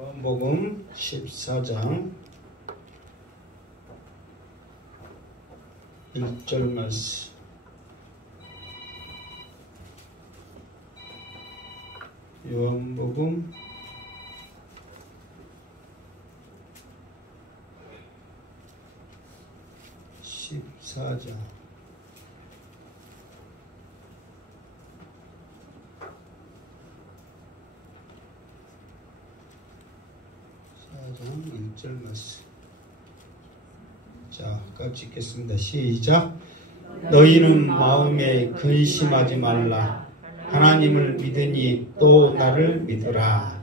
요한복음 14장 1절 말씀. 요한복음 14장 1절 말씀. 자, 같이 읽겠습니다. 시작. 너희는 마음에 근심하지 말라. 하나님을 믿으니 또 나를 믿으라.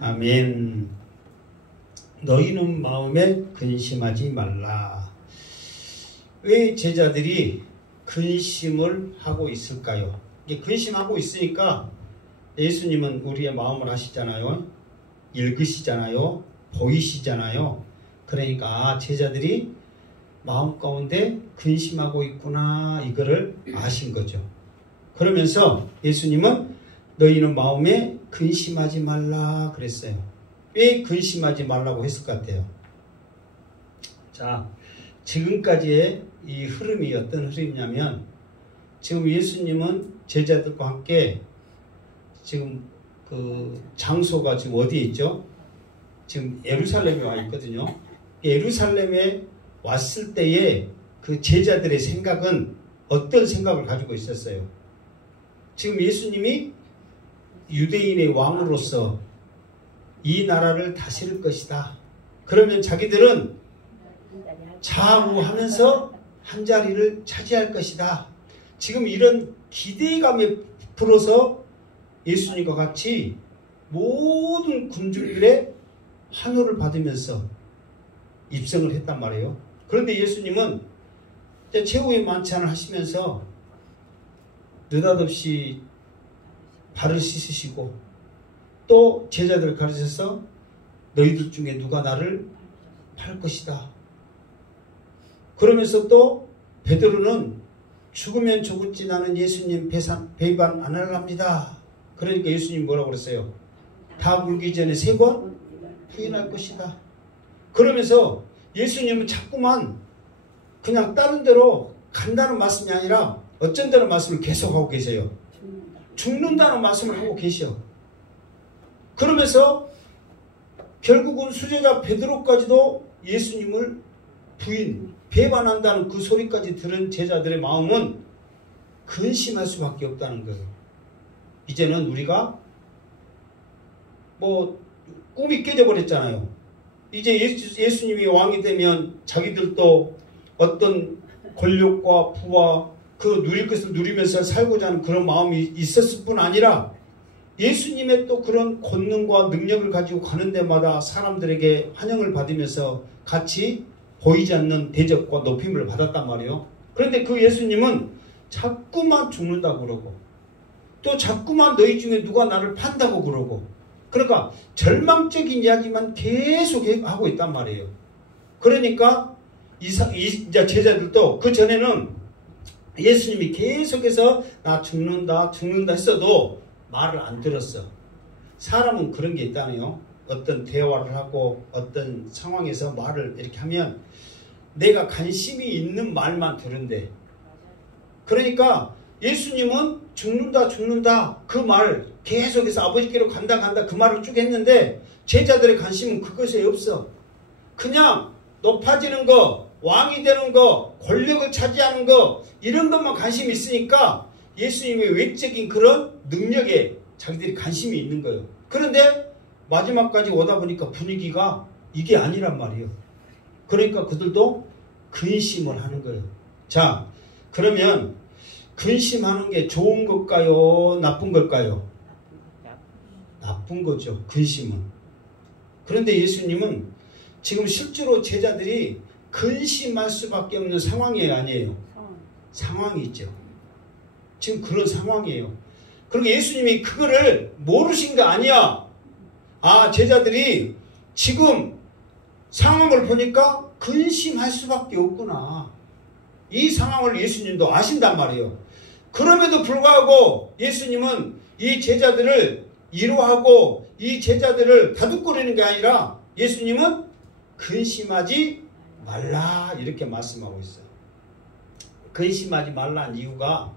아멘. 너희는 마음에 근심하지 말라. 왜 제자들이 근심을 하고 있을까요? 이게 근심하고 있으니까 예수님은 우리의 마음을 아시잖아요. 읽으시잖아요. 보이시잖아요. 그러니까 제자들이 마음 가운데 근심하고 있구나, 이거를 아신 거죠. 그러면서 예수님은 너희는 마음에 근심하지 말라 그랬어요. 왜 근심하지 말라고 했을 것 같아요? 자, 지금까지의 이 흐름이 어떤 흐름이냐면, 지금 예수님은 제자들과 함께 지금 그 장소가 지금 어디에 있죠? 지금 예루살렘에 와 있거든요. 예루살렘에 왔을 때의 그 제자들의 생각은 어떤 생각을 가지고 있었어요? 지금 예수님이 유대인의 왕으로서 이 나라를 다스릴 것이다. 그러면 자기들은 좌우하면서 한 자리를 차지할 것이다. 지금 이런 기대감에 불어서 예수님과 같이 모든 군중들의 환호를 받으면서 입성을 했단 말이에요. 그런데 예수님은 최후의 만찬을 하시면서 느닷없이 발을 씻으시고 또 제자들을 가르쳐서 너희들 중에 누가 나를 팔 것이다. 그러면서 또 베드로는 죽으면 죽을지 나는 예수님 배반 안 하랍니다. 그러니까 예수님 뭐라고 그랬어요? 다 물기 전에 3번 부인할 것이다. 그러면서 예수님은 자꾸만 그냥 다른 데로 간다는 말씀이 아니라 어쩐다는 말씀을 계속하고 계세요. 죽는다는 말씀을 하고 계셔. 그러면서 결국은 수제자 베드로까지도 예수님을 배반한다는 그 소리까지 들은 제자들의 마음은 근심할 수밖에 없다는 거예요. 이제는 우리가 꿈이 깨져버렸잖아요. 이제 예수님이 왕이 되면 자기들도 어떤 권력과 부와 그 누릴 것을 누리면서 살고자 하는 그런 마음이 있었을 뿐 아니라 예수님의 또 그런 권능과 능력을 가지고 가는 데마다 사람들에게 환영을 받으면서 같이 보이지 않는 대접과 높임을 받았단 말이에요. 그런데 그 예수님은 자꾸만 죽는다고 그러고 또 자꾸만 너희 중에 누가 나를 판다고 그러고, 그러니까 절망적인 이야기만 계속 하고 있단 말이에요. 그러니까 이제 제자들도 그 전에는 예수님이 계속해서 나 죽는다 했어도 말을 안 들었어. 사람은 그런 게 있다네요. 어떤 대화를 하고 어떤 상황에서 말을 이렇게 하면 내가 관심이 있는 말만 들은데, 그러니까 예수님은 죽는다 그 말 계속해서 아버지께로 간다 그 말을 쭉 했는데 제자들의 관심은 그것에 없어. 그냥 높아지는 거, 왕이 되는 거, 권력을 차지하는 거, 이런 것만 관심이 있으니까 예수님의 외적인 그런 능력에 자기들이 관심이 있는 거예요. 그런데 마지막까지 오다 보니까 분위기가 이게 아니란 말이에요. 그러니까 그들도 근심을 하는 거예요. 자, 그러면 근심하는 게 좋은 걸까요? 나쁜 걸까요? 나쁜 거죠, 근심은. 그런데 예수님은 지금 실제로 제자들이 근심할 수밖에 없는 상황이 아니에요. 상황이 있죠. 지금 그런 상황이에요. 그리고 예수님이 그거를 모르신 게 아니야. 제자들이 지금 상황을 보니까 근심할 수밖에 없구나. 이 상황을 예수님도 아신단 말이에요. 그럼에도 불구하고 예수님은 이 제자들을 위로하고 이 제자들을 다독거리는 게 아니라 예수님은 근심하지 말라 이렇게 말씀하고 있어요. 근심하지 말라는 이유가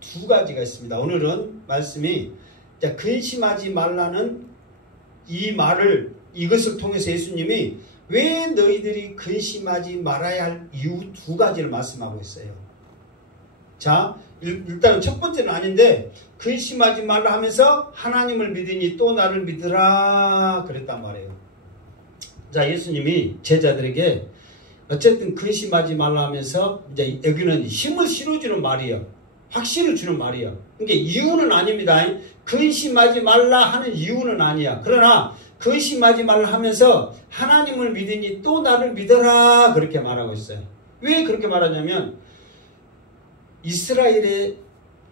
두 가지가 있습니다. 오늘은 말씀이 근심하지 말라는 이 말을 이것을 통해서 예수님이 왜 너희들이 근심하지 말아야 할 이유 두 가지를 말씀하고 있어요. 자, 일단은 첫 번째는 아닌데 근심하지 말라 하면서 하나님을 믿으니 또 나를 믿으라 그랬단 말이에요. 자, 예수님이 제자들에게 어쨌든 근심하지 말라 하면서 이제 여기는 힘을 실어주는 말이에요. 확신을 주는 말이에요. 그러니까 이유는 아닙니다. 근심하지 말라 하는 이유는 아니야. 그러나 근심하지 말라 하면서 하나님을 믿으니 또 나를 믿어라 그렇게 말하고 있어요. 왜 그렇게 말하냐면 이스라엘의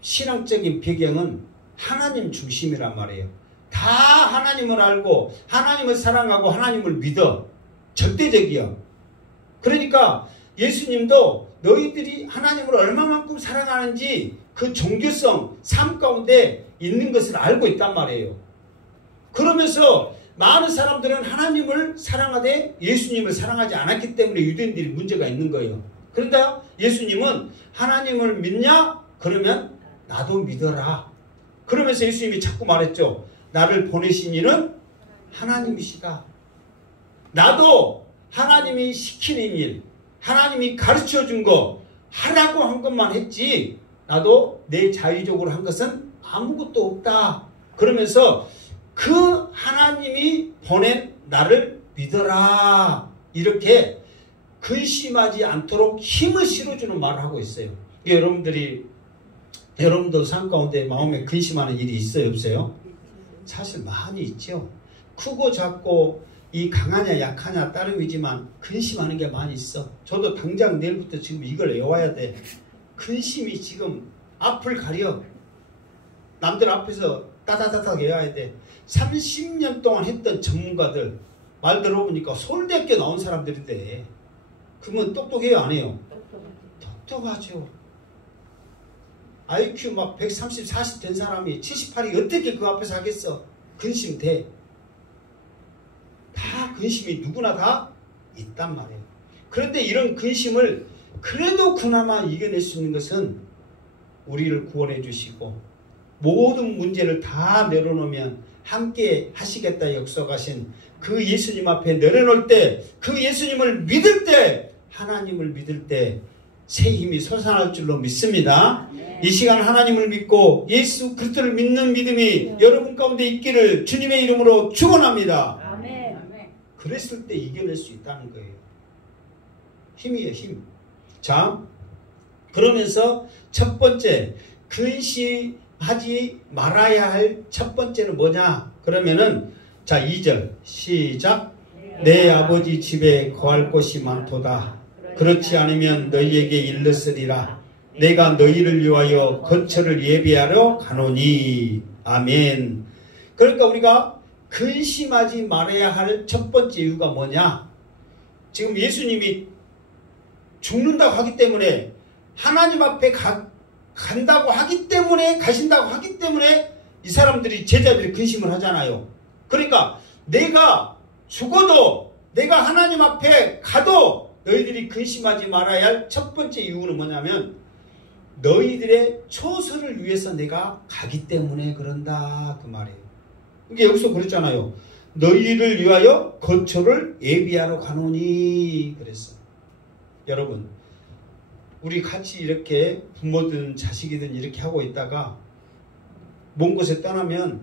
신앙적인 배경은 하나님 중심이란 말이에요. 다 하나님을 알고 하나님을 사랑하고 하나님을 믿어. 절대적이야. 그러니까 예수님도 너희들이 하나님을 얼마만큼 사랑하는지 그 종교성 삶 가운데 있는 것을 알고 있단 말이에요. 그러면서 많은 사람들은 하나님을 사랑하되 예수님을 사랑하지 않았기 때문에 유대인들이 문제가 있는 거예요. 그런데 예수님은 하나님을 믿냐? 그러면 나도 믿어라. 그러면서 예수님이 자꾸 말했죠. 나를 보내신 이는 하나님이시다. 나도 하나님이 시키는 일, 하나님이 가르쳐 준 거 하라고 한 것만 했지 나도 내 자의적으로 한 것은 아무것도 없다. 그러면서 그 하나님이 보낸 나를 믿어라. 이렇게 근심하지 않도록 힘을 실어주는 말을 하고 있어요. 여러분도 삶 가운데 마음에 근심하는 일이 있어요, 없어요? 사실 많이 있죠. 크고 작고 이 강하냐 약하냐 따름이지만 근심하는 게 많이 있어. 저도 당장 내일부터 지금 이걸 외워야 돼. 근심이 지금 앞을 가려. 남들 앞에서 따다다닥 외워야 돼. 30년 동안 했던 전문가들 말 들어보니까 서울대학교 나온 사람들인데 그러면 똑똑해요, 안 해요? 똑똑하죠. IQ 막 130, 40 된 사람이 78이 어떻게 그 앞에서 하겠어? 근심 돼. 다 근심이 누구나 다 있단 말이에요. 그런데 이런 근심을 그래도 그나마 이겨낼 수 있는 것은 우리를 구원해 주시고 모든 문제를 다 내려놓으면 함께 하시겠다 약속하신 그 예수님 앞에 내려놓을 때, 그 예수님을 믿을 때, 하나님을 믿을 때 새 힘이 솟아날 줄로 믿습니다. 이 시간 하나님을 믿고 예수 그리스도를 믿는 믿음이 여러분 가운데 있기를 주님의 이름으로 축원합니다. 그랬을 때 이겨낼 수 있다는 거예요. 힘이에요, 힘. 자, 그러면서 첫 번째 근심하지 말아야 할 첫 번째는 뭐냐? 그러면은 자 2절 시작. 내 아버지 집에 거할 곳이 많도다. 그렇지 않으면 너희에게 일렀으리라. 내가 너희를 위하여 거처를 예비하러 가노니. 아멘. 그러니까 우리가 근심하지 말아야 할 첫 번째 이유가 뭐냐? 지금 예수님이 죽는다고 하기 때문에 하나님 앞에 간다고 하기 때문에 가신다고 하기 때문에 이 사람들이 제자들이 근심을 하잖아요. 그러니까 내가 죽어도 내가 하나님 앞에 가도 너희들이 근심하지 말아야 할 첫 번째 이유는 뭐냐면 너희들의 초서를 위해서 내가 가기 때문에 그런다 그 말이에요. 이게 여기서 그랬잖아요. 너희를 위하여 거처를 예비하러 가노니 그랬어. 여러분 우리 같이 이렇게 부모든 자식이든 이렇게 하고 있다가 먼 곳에 떠나면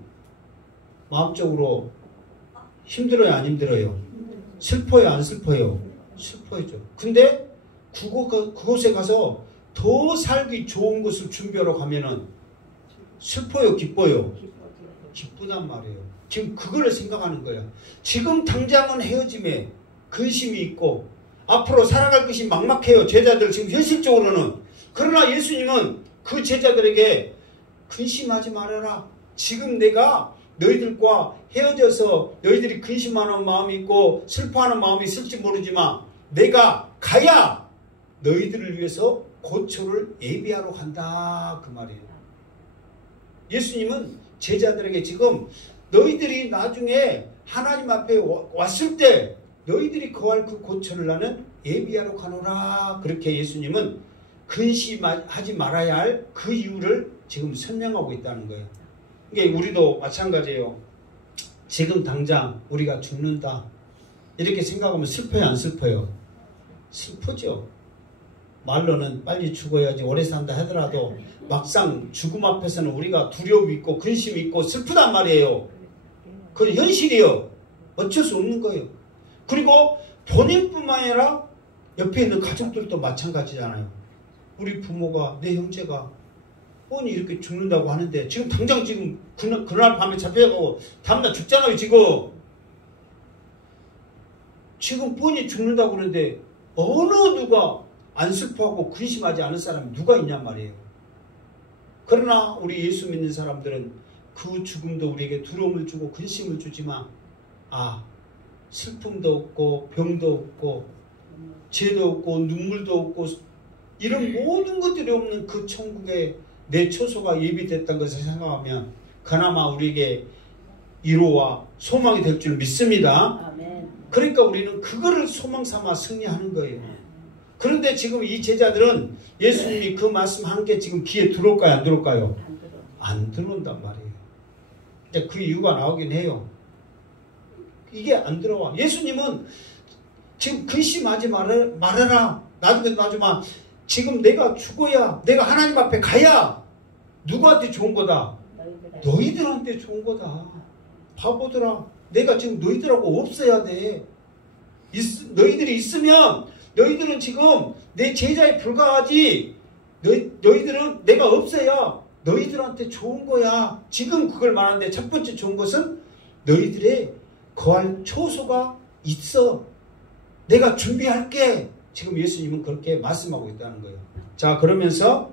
마음적으로 힘들어요, 안 힘들어요? 슬퍼요, 안 슬퍼요? 슬퍼요. 근데 그곳에 가서 더 살기 좋은 것을 준비하러 가면은 슬퍼요, 기뻐요? 기쁘단 말이에요. 지금 그거를 생각하는 거야. 지금 당장은 헤어짐에 근심이 있고 앞으로 살아갈 것이 막막해요. 제자들 지금 현실적으로는. 그러나 예수님은 그 제자들에게 근심하지 말아라. 지금 내가 너희들과 헤어져서 너희들이 근심하는 마음이 있고 슬퍼하는 마음이 있을지 모르지만 내가 가야 너희들을 위해서 고초를 예비하러 간다 그 말이에요. 예수님은 제자들에게 지금 너희들이 나중에 하나님 앞에 왔을 때 너희들이 거할 그 고초를 나는 예비하러 가노라. 그렇게 예수님은 근심하지 말아야 할 그 이유를 지금 설명하고 있다는 거예요. 이게 우리도 마찬가지예요. 지금 당장 우리가 죽는다 이렇게 생각하면 슬퍼요, 안 슬퍼요? 슬프죠. 말로는 빨리 죽어야지 오래 산다 하더라도 막상 죽음 앞에서는 우리가 두려움이 있고 근심이 있고 슬프단 말이에요. 그건 현실이요. 어쩔 수 없는 거예요. 그리고 본인뿐만 아니라 옆에 있는 가족들도 마찬가지잖아요. 우리 부모가, 내 형제가 뻔히 이렇게 죽는다고 하는데 지금 당장 지금 그날 밤에 잡혀가고 다음날 죽잖아요. 지금 뻔히 죽는다고 그러는데 어느 누가 안 슬퍼하고 근심하지 않은 사람이 누가 있냔 말이에요. 그러나 우리 예수 믿는 사람들은 그 죽음도 우리에게 두려움을 주고 근심을 주지만 슬픔도 없고 병도 없고 죄도 없고 눈물도 없고 이런 모든 것들이 없는 그 천국에 내 처소가 예비됐다는 것을 생각하면 그나마 우리에게 위로와 소망이 될 줄 믿습니다. 아멘. 그러니까 우리는 그거를 소망 삼아 승리하는 거예요. 그런데 지금 이 제자들은 예수님이 그 말씀 한 게 지금 귀에 들어올까요? 안 들어올까요? 안 들어온단 말이에요. 그 이유가 나오긴 해요. 이게 안 들어와. 예수님은 지금 근심하지 말아라. 나중에 지금 내가 죽어야, 내가 하나님 앞에 가야 누구한테 좋은 거다? 너희들한테 좋은 거다. 바보들아. 내가 지금 너희들하고 없어야 돼. 너희들이 있으면 너희들은 지금 내 제자에 불과하지. 너희들은 내가 없어야 너희들한테 좋은 거야. 지금 그걸 말하는데 첫 번째 좋은 것은 너희들의 거할 처소가 있어. 내가 준비할게. 지금 예수님은 그렇게 말씀하고 있다는 거예요. 자, 그러면서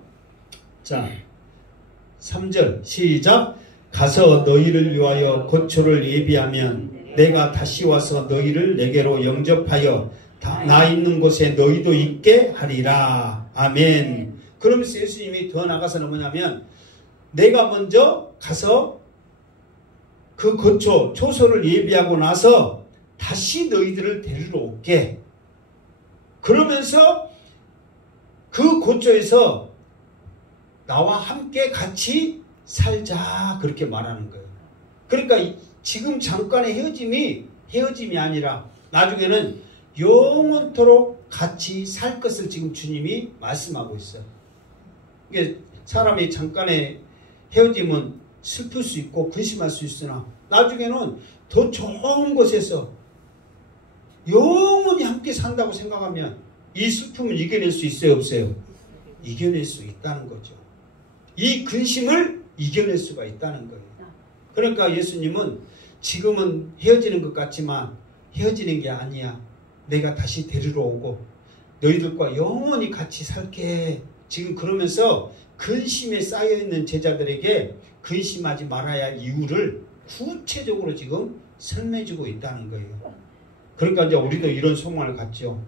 3절 시작. 가서 너희를 위하여 고초를 예비하면 내가 다시 와서 너희를 내게로 영접하여 나 있는 곳에 너희도 있게 하리라. 아멘. 그러면서 예수님이 더 나가서는 뭐냐면 내가 먼저 가서 그 고초, 초소를 예비하고 나서 다시 너희들을 데리러 올게. 그러면서 그 고초에서 나와 함께 같이 살자. 그렇게 말하는 거예요. 그러니까 지금 잠깐의 헤어짐이 아니라 나중에는 영원토록 같이 살 것을 지금 주님이 말씀하고 있어요. 이게 사람이 잠깐의 헤어짐은 슬플 수 있고 근심할 수 있으나 나중에는 더 좋은 곳에서 영원히 함께 산다고 생각하면 이 슬픔을 이겨낼 수 있어요, 없어요? 이겨낼 수 있다는 거죠. 이 근심을 이겨낼 수가 있다는 거예요. 그러니까 예수님은 지금은 헤어지는 것 같지만 헤어지는 게 아니야. 내가 다시 데리러 오고 너희들과 영원히 같이 살게. 지금 그러면서 근심에 쌓여있는 제자들에게 근심하지 말아야 할 이유를 구체적으로 지금 설명해주고 있다는 거예요. 그러니까 이제 우리도 이런 소망을 갖죠.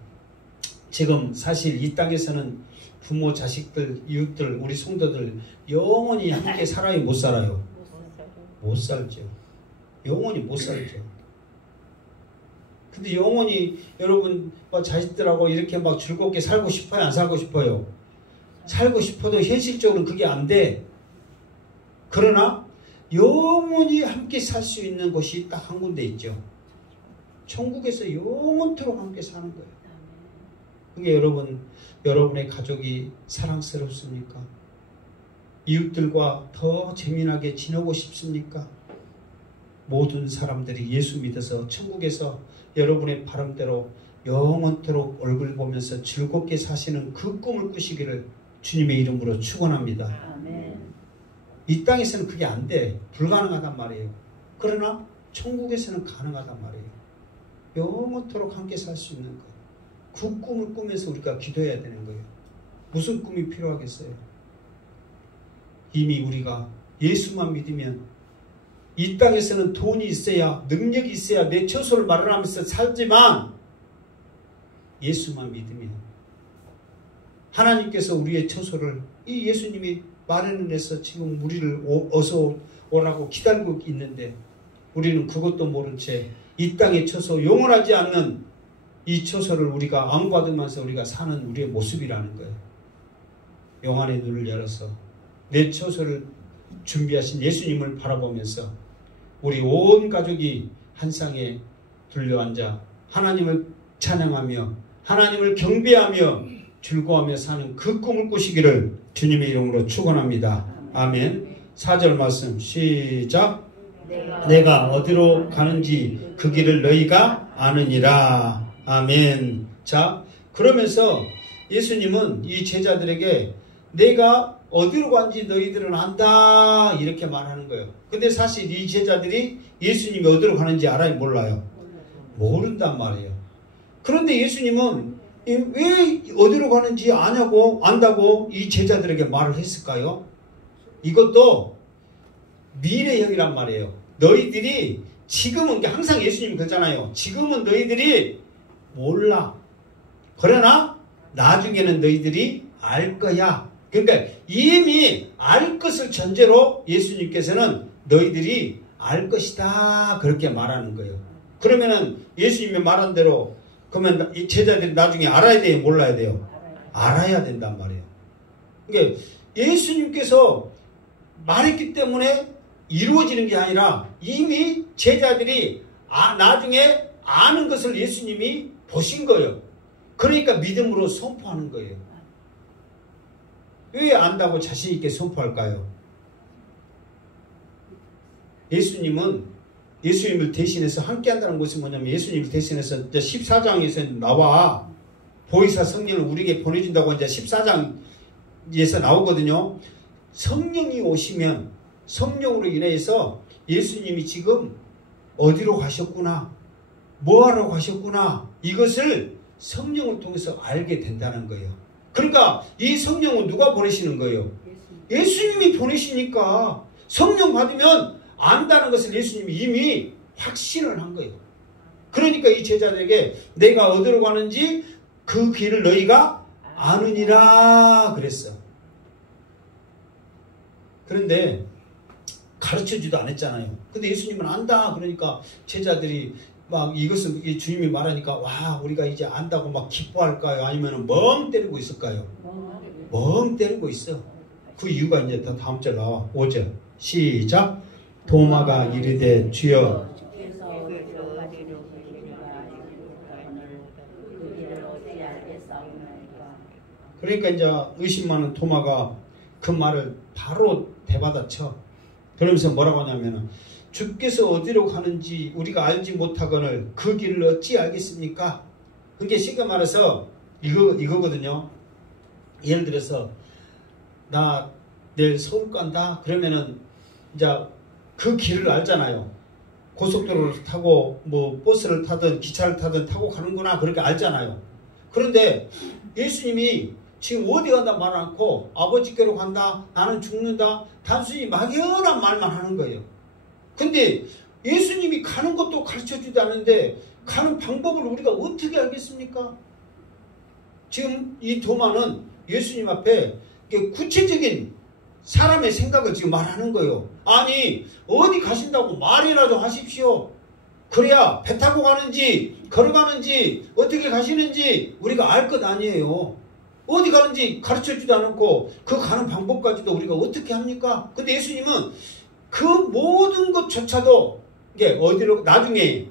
지금 사실 이 땅에서는 부모, 자식들, 이웃들, 우리 성도들 영원히 함께 살아요, 못 살아요? 못 살죠. 영원히 못 살죠. 근데 영원히 여러분 자식들하고 이렇게 막 즐겁게 살고 싶어요, 안 살고 싶어요? 살고 싶어도 현실적으로 그게 안 돼. 그러나 영원히 함께 살 수 있는 곳이 딱 한 군데 있죠. 천국에서 영원토록 함께 사는 거예요. 그게 여러분의 가족이 사랑스럽습니까? 이웃들과 더 재미나게 지내고 싶습니까? 모든 사람들이 예수 믿어서 천국에서 여러분의 바람대로 영원토록 얼굴 보면서 즐겁게 사시는 그 꿈을 꾸시기를 주님의 이름으로 축원합니다. 아멘. 이 땅에서는 그게 안 돼. 불가능하단 말이에요. 그러나 천국에서는 가능하단 말이에요. 영원토록 함께 살 수 있는 것. 그 꿈을 꾸면서 우리가 기도해야 되는 거예요. 무슨 꿈이 필요하겠어요? 이미 우리가 예수만 믿으면 이 땅에서는 돈이 있어야, 능력이 있어야 내 처소를 마련하면서 살지만 예수만 믿으면 하나님께서 우리의 처소를 이 예수님이 마련을 해서 지금 우리를 어서 오라고 기다리고 있는데 우리는 그것도 모른 채 이 땅에 처서 영원하지 않는 이 처소를 우리가 앙받으면서 우리가 사는 우리의 모습이라는 거예요. 영안의 눈을 열어서 내 처소를 준비하신 예수님을 바라보면서 우리 온 가족이 한 쌍에 둘러앉아 하나님을 찬양하며 하나님을 경배하며 즐거워하며 사는 그 꿈을 꾸시기를 주님의 이름으로 축원합니다. 아멘. 4절 말씀 시작. 내가 어디로 가는지 그 길을 너희가 아느니라. 아멘. 자, 그러면서 예수님은 이 제자들에게 내가 어디로 간지 너희들은 안다 이렇게 말하는 거예요. 근데 사실 이 제자들이 예수님이 어디로 가는지 알아요? 몰라요? 모른단 말이에요. 그런데 예수님은 왜 어디로 가는지 안다고 이 제자들에게 말을 했을까요? 이것도 미래형이란 말이에요. 너희들이 지금은 항상 예수님이 그러잖아요. 지금은 너희들이 몰라. 그러나 나중에는 너희들이 알 거야. 그러니까 이미 알 것을 전제로 예수님께서는 너희들이 알 것이다 그렇게 말하는 거예요. 그러면은 예수님이 말한 대로 그러면 이 제자들이 나중에 알아야 돼요? 몰라야 돼요? 알아야 된단 말이에요. 그러니까 예수님께서 말했기 때문에 이루어지는 게 아니라 이미 제자들이 나중에 아는 것을 예수님이 보신 거예요. 그러니까 믿음으로 선포하는 거예요. 왜 안다고 자신 있게 선포할까요? 예수님을 대신해서 함께 한다는 것이 뭐냐면 예수님을 대신해서 14장에서 나와 보혜사 성령을 우리에게 보내준다고 이제 14장에서 나오거든요. 성령이 오시면 성령으로 인해서 예수님이 지금 어디로 가셨구나, 뭐하러 가셨구나 이것을 성령을 통해서 알게 된다는 거예요. 그러니까 이 성령은 누가 보내시는 거예요? 예수님이 보내시니까 성령 받으면 안다는 것을 예수님이 이미 확신을 한 거예요. 그러니까 이 제자들에게 내가 어디로 가는지 그 길을 너희가 아느니라 그랬어. 그런데 가르쳐주지도 않았잖아요. 근데 예수님은 안다 그러니까 제자들이 막 이것은 주님이 말하니까 와 우리가 이제 안다고 막 기뻐할까요? 아니면 멍 때리고 있을까요? 멍 때리고 있어. 그 이유가 이제 다음 절 나와. 5절 시작. 도마가 이르되 주여. 그러니까 이제 의심 많은 도마가 그 말을 바로 대받아쳐. 그러면서 뭐라고 하냐면은 주께서 어디로 가는지 우리가 알지 못하거늘 그 길을 어찌 알겠습니까? 그게 쉽게 말해서 이거거든요. 예를 들어서 나 내일 서울 간다 그러면은 이제 그 길을 알잖아요. 고속도로를 타고 뭐 버스를 타든 기차를 타든 타고 가는구나 그렇게 알잖아요. 그런데 예수님이 지금 어디 간다 말 않고 아버지께로 간다 나는 죽는다 단순히 막연한 말만 하는 거예요. 근데 예수님이 가는 것도 가르쳐주지 않는데 가는 방법을 우리가 어떻게 알겠습니까? 지금 이 도마는 예수님 앞에 구체적인 사람의 생각을 지금 말하는 거예요. 아니 어디 가신다고 말이라도 하십시오. 그래야 배 타고 가는지 걸어가는지 어떻게 가시는지 우리가 알 것 아니에요. 어디 가는지 가르쳐주지도 않고 그 가는 방법까지도 우리가 어떻게 합니까? 근데 예수님은 그 모든 것조차도 이게 어디로 나중에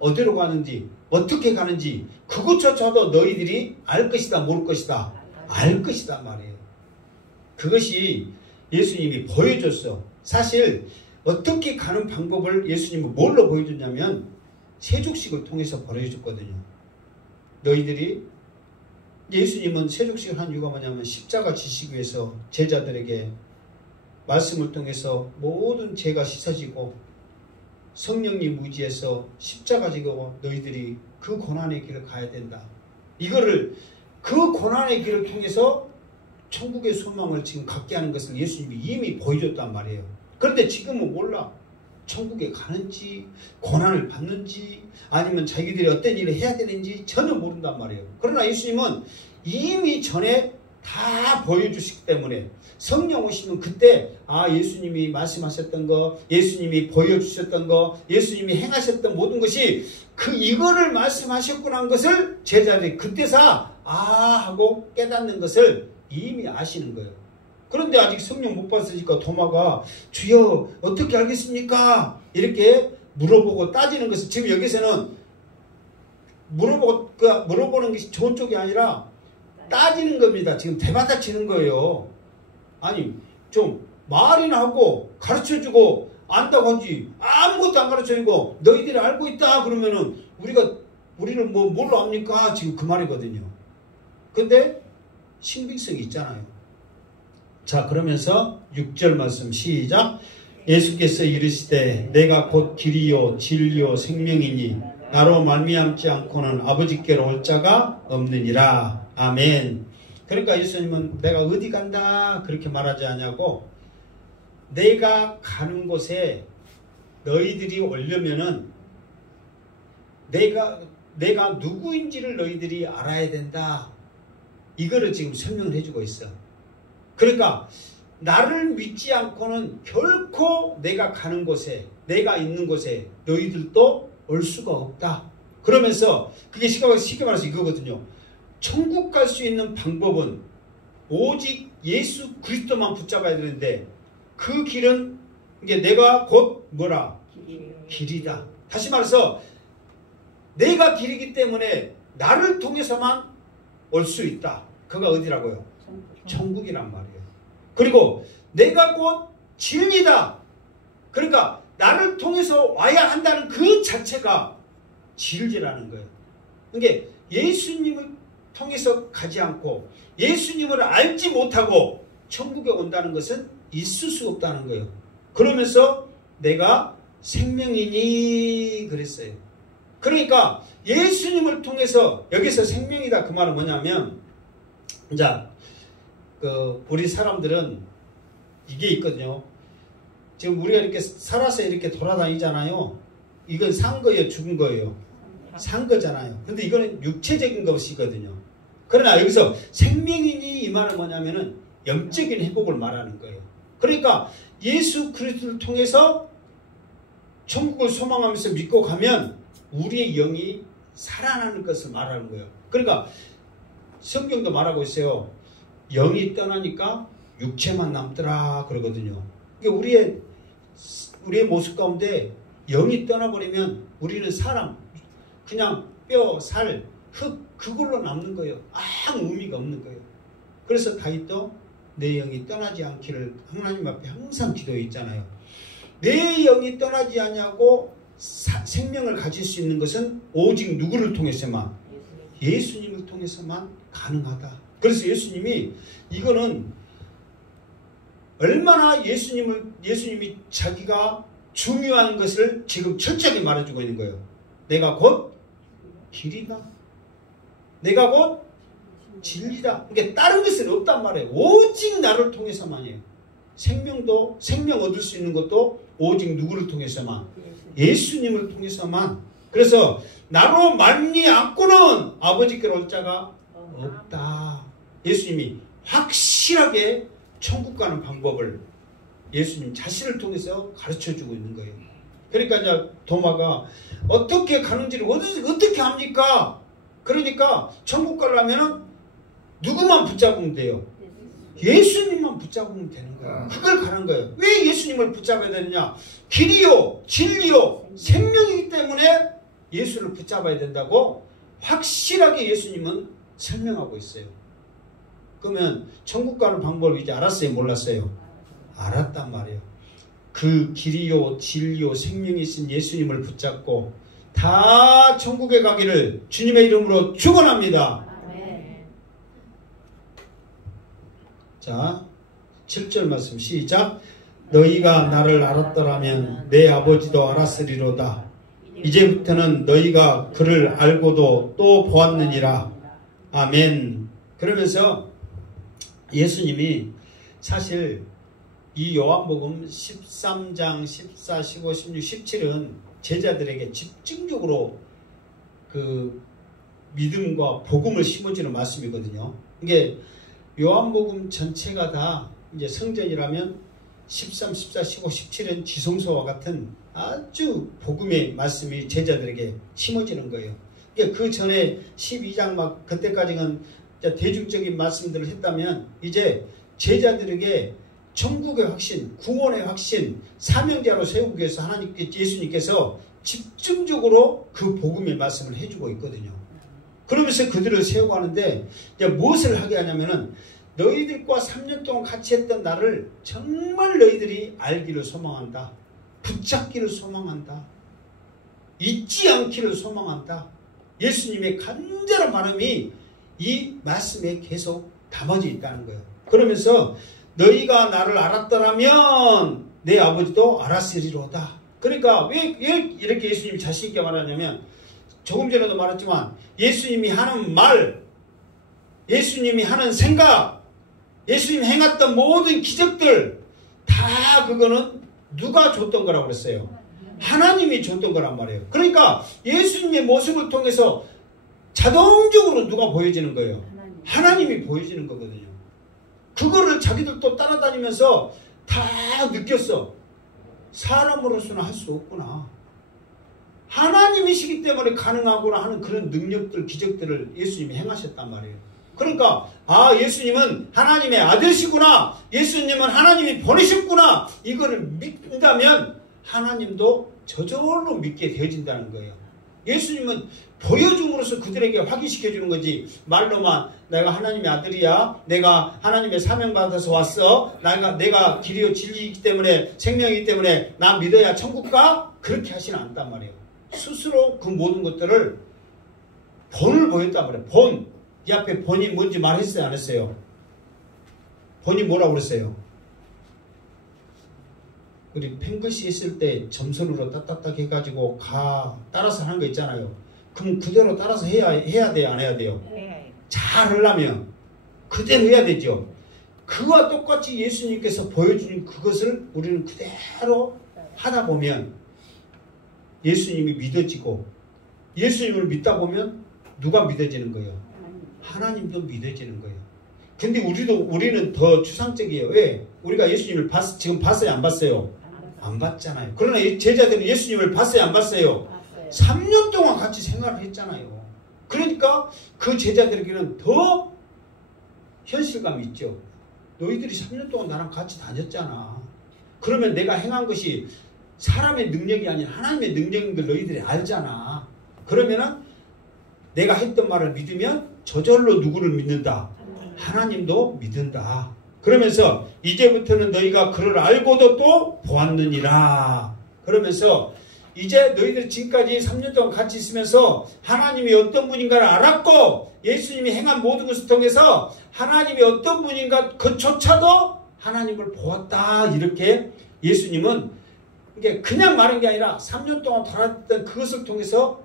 어디로 가는지 어떻게 가는지 그것조차도 너희들이 알 것이다 모를 것이다 알 것이다 말이에요. 그것이 예수님이 보여줬어. 사실 어떻게 가는 방법을 예수님은 뭘로 보여줬냐면 세족식을 통해서 보여줬거든요. 너희들이 예수님은 세족식을 한 이유가 뭐냐면 십자가 지시기 위해서 제자들에게 말씀을 통해서 모든 죄가 씻어지고 성령님 의지해서 십자가 지고 너희들이 그 고난의 길을 가야 된다. 이거를 그 고난의 길을 통해서 천국의 소망을 지금 갖게 하는 것을 예수님이 이미 보여줬단 말이에요. 그런데 지금은 몰라. 천국에 가는지 고난을 받는지 아니면 자기들이 어떤 일을 해야 되는지 전혀 모른단 말이에요. 그러나 예수님은 이미 전에 다 보여주시기 때문에 성령 오시면 그때 예수님이 말씀하셨던 거, 예수님이 보여주셨던 거, 예수님이 행하셨던 모든 것이 이거를 말씀하셨구나 하는 것을 제자들이 그때서 하고 깨닫는 것을 이미 아시는 거예요. 그런데 아직 성령 못 받으니까 도마가 주여 어떻게 알겠습니까? 이렇게 물어보고 따지는 것은 지금 여기서는 물어보는 것이 좋은 쪽이 아니라 따지는 겁니다. 지금 대받아치는 거예요. 아니 좀 말이나 하고 가르쳐주고 안다고 하지 아무것도 안 가르쳐주고 너희들이 알고 있다 그러면은 우리는 뭘로 압니까? 지금 그 말이거든요. 근데 신빙성이 있잖아요. 자, 그러면서 6절 말씀 시작. 예수께서 이르시되 내가 곧 길이요 진리요 생명이니 나로 말미암지 않고는 아버지께로 올 자가 없느니라. 아멘. 그러니까 예수님은 내가 어디 간다 그렇게 말하지 않냐고, 내가 가는 곳에 너희들이 오려면은 내가 누구인지를 너희들이 알아야 된다. 이거를 지금 설명을 해주고 있어. 그러니까 나를 믿지 않고는 결코 내가 가는 곳에, 내가 있는 곳에 너희들도 올 수가 없다. 그러면서 그게 쉽게 말해서 이거거든요. 천국 갈 수 있는 방법은 오직 예수 그리스도만 붙잡아야 되는데 그 길은 이게 내가 곧 뭐라? 길이다. 다시 말해서 내가 길이기 때문에 나를 통해서만 올 수 있다. 그가 어디라고요? 천국이란 말이에요. 그리고 내가 곧 진리다. 그러니까 나를 통해서 와야 한다는 그 자체가 진리라는 거예요. 그러니까 예수님을 통해서 가지 않고 예수님을 알지 못하고 천국에 온다는 것은 있을 수 없다는 거예요. 그러면서 내가 생명이니 그랬어요. 그러니까 예수님을 통해서 여기서 생명이다 그 말은 뭐냐면, 자, 우리 사람들은 이게 있거든요. 지금 우리가 이렇게 살아서 이렇게 돌아다니잖아요. 이건 산 거예요, 죽은 거예요? 산 거잖아요. 근데 이거는 육체적인 것이거든요. 그러나 여기서 생명이니 이 말은 뭐냐면은 영적인 회복을 말하는 거예요. 그러니까 예수 그리스도를 통해서 천국을 소망하면서 믿고 가면 우리의 영이 살아나는 것을 말하는 거예요. 그러니까 성경도 말하고 있어요. 영이 떠나니까 육체만 남더라 그러거든요. 그러니까 우리의 모습 가운데 영이 떠나버리면 우리는 사람, 그냥 뼈, 살, 흙 그걸로 남는 거예요. 아무 의미가 없는 거예요. 그래서 다윗도 내 영이 떠나지 않기를 하나님 앞에 항상 기도해 있잖아요. 내 영이 떠나지 않냐고 생명을 가질 수 있는 것은 오직 누구를 통해서만? 예수님을 통해서만 가능하다. 그래서 예수님이 이거는 얼마나 예수님이 자기가 중요한 것을 지금 철저하게 말해주고 있는 거예요. 내가 곧 길이다. 내가 곧 진리다. 그러니까 다른 것은 없단 말이에요. 오직 나를 통해서만이에요. 생명 얻을 수 있는 것도 오직 누구를 통해서만? 예수님을 통해서만. 그래서 나로 말미암고는 아버지께로 올 자가 없다. 예수님이 확실하게 천국 가는 방법을 예수님 자신을 통해서 가르쳐주고 있는 거예요. 그러니까 이제 도마가 어떻게 가는지를 어떻게 합니까? 그러니까 천국 가려면 누구만 붙잡으면 돼요? 예수님만 붙잡으면 되는 거예요. 그걸 가는 거예요. 왜 예수님을 붙잡아야 되느냐? 길이요, 진리요, 생명이기 때문에 예수를 붙잡아야 된다고 확실하게 예수님은 설명하고 있어요. 그러면 천국 가는 방법을 이제 알았어요? 몰랐어요? 알았단 말이에요. 그 길이요, 진리요, 생명이신 예수님을 붙잡고 다 천국에 가기를 주님의 이름으로 축원합니다. 자, 7절 말씀 시작. 너희가 나를 알았더라면 내 아버지도 알았으리로다. 이제부터는 너희가 그를 알고도 또 보았느니라. 아멘. 그러면서 예수님이 사실 이 요한복음 13장 14, 15, 16, 17은 제자들에게 집중적으로 그 믿음과 복음을 심어주는 말씀이거든요. 이게 요한복음 전체가 다 이제 성전이라면 13, 14, 15, 17은 지성소와 같은 아주 복음의 말씀이 제자들에게 심어지는 거예요. 그 전에 12장 막 그때까지는 대중적인 말씀들을 했다면 이제 제자들에게 천국의 확신, 구원의 확신, 사명자로 세우기 위해서 예수님께서 집중적으로 그 복음의 말씀을 해주고 있거든요. 그러면서 그들을 세우고 하는데 이제 무엇을 하게 하냐면은 너희들과 3년 동안 같이 했던 나를 정말 너희들이 알기를 소망한다. 붙잡기를 소망한다. 잊지 않기를 소망한다. 예수님의 간절한 바람이 이 말씀에 계속 담아져 있다는 거예요. 그러면서 너희가 나를 알았더라면 내 아버지도 알았으리로다. 그러니까 왜 이렇게 예수님이 자신 있게 말하냐면 조금 전에도 말했지만 예수님이 하는 말, 예수님이 하는 생각, 예수님이 행했던 모든 기적들 다 그거는 누가 줬던 거라고 그랬어요? 하나님이 줬던 거란 말이에요. 그러니까 예수님의 모습을 통해서 자동적으로 누가 보여지는 거예요? 하나님이 보여지는 거거든요. 그거를 자기들도 따라다니면서 다 느꼈어. 사람으로서는 할 수 없구나. 하나님이시기 때문에 가능하구나 하는 그런 능력들, 기적들을 예수님이 행하셨단 말이에요. 그러니까 예수님은 하나님의 아들이시구나. 예수님은 하나님이 보내셨구나. 이거를 믿는다면 하나님도 저절로 믿게 되어진다는 거예요. 예수님은 보여줌으로써 그들에게 확인시켜주는 거지. 말로만 내가 하나님의 아들이야. 내가 하나님의 사명받아서 왔어. 내가 길이요 진리이기 때문에 생명이기 때문에 나 믿어야 천국 가? 그렇게 하시는 않단 말이에요. 스스로 그 모든 것들을 본을 보였단 말이에요. 본. 이 앞에 본이 뭔지 말했어요? 안 했어요? 본이 뭐라고 그랬어요? 우리 펜글씨 했을 때 점선으로 딱딱딱 해가지고 따라서 하는 거 있잖아요. 그럼 그대로 따라서 해야 돼요? 안 해야 돼요? 잘 하려면 그대로 해야 되죠. 그와 똑같이 예수님께서 보여주는 그것을 우리는 그대로 하다 보면 예수님이 믿어지고 예수님을 믿다 보면 누가 믿어지는 거예요? 하나님도 믿어지는 거예요. 근데 우리는 더 추상적이에요. 왜? 우리가 예수님을 지금 봤어요? 안 봤어요? 안 봤잖아요. 그러나 제자들은 예수님을 봤어요? 안 봤어요? 3년 동안 같이 생활을 했잖아요. 그러니까 그 제자들에게는 더 현실감이 있죠. 너희들이 3년 동안 나랑 같이 다녔잖아. 그러면 내가 행한 것이 사람의 능력이 아닌 하나님의 능력인 걸 너희들이 알잖아. 그러면은 내가 했던 말을 믿으면 저절로 누구를 믿는다? 하나님도 믿는다. 그러면서 이제부터는 너희가 그를 알고도 또 보았느니라. 그러면서 이제 너희들 지금까지 3년 동안 같이 있으면서 하나님이 어떤 분인가를 알았고 예수님이 행한 모든 것을 통해서 하나님이 어떤 분인가 그조차도 하나님을 보았다. 이렇게 예수님은 그냥 말한 게 아니라 3년 동안 살았던 그것을 통해서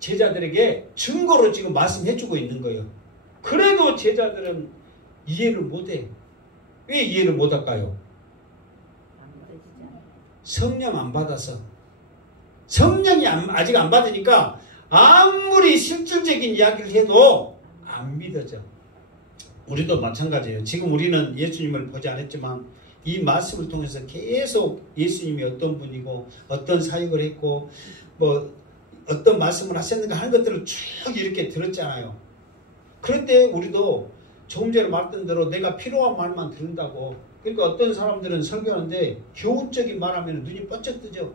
제자들에게 증거로 지금 말씀해주고 있는 거예요. 그래도 제자들은 이해를 못해. 왜 이해를 못할까요? 성령 안 받아서. 성령이 아직 안 받으니까 아무리 실질적인 이야기를 해도 안 믿어져. 우리도 마찬가지예요. 지금 우리는 예수님을 보지 않았지만 이 말씀을 통해서 계속 예수님이 어떤 분이고 어떤 사역을 했고 어떤 말씀을 하셨는가 하는 것들을 쭉 이렇게 들었잖아요. 그런데 우리도 조금 전에 말했던 대로 내가 필요한 말만 들은다고. 그러니까 어떤 사람들은 설교하는데 교훈적인 말하면 눈이 번쩍 뜨죠.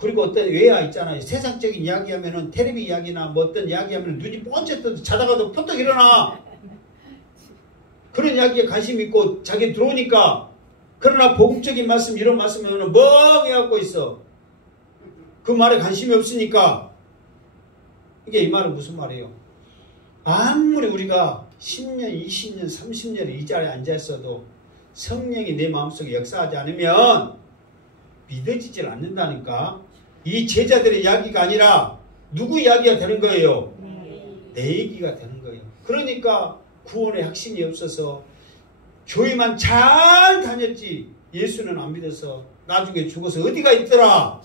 그리고 어떤 외야 있잖아요. 세상적인 이야기하면은 텔레비 이야기나 어떤 이야기하면 눈이 번쩍 떠 자다가도 퍼뜩 일어나. 그런 이야기에 관심 있고 자기 들어오니까. 그러나 복음적인 말씀 이런 말씀 하면 멍해갖고 있어. 그 말에 관심이 없으니까. 이게 이 말은 무슨 말이에요? 아무리 우리가 10년, 20년, 30년 이 자리에 앉아있어도 성령이 내 마음속에 역사하지 않으면 믿어지질 않는다니까. 이 제자들의 이야기가 아니라 누구 이야기가 되는 거예요? 내 얘기가 되는 거예요. 그러니까 구원의 확신이 없어서 교회만 잘 다녔지 예수는 안 믿어서 나중에 죽어서 어디가 있더라?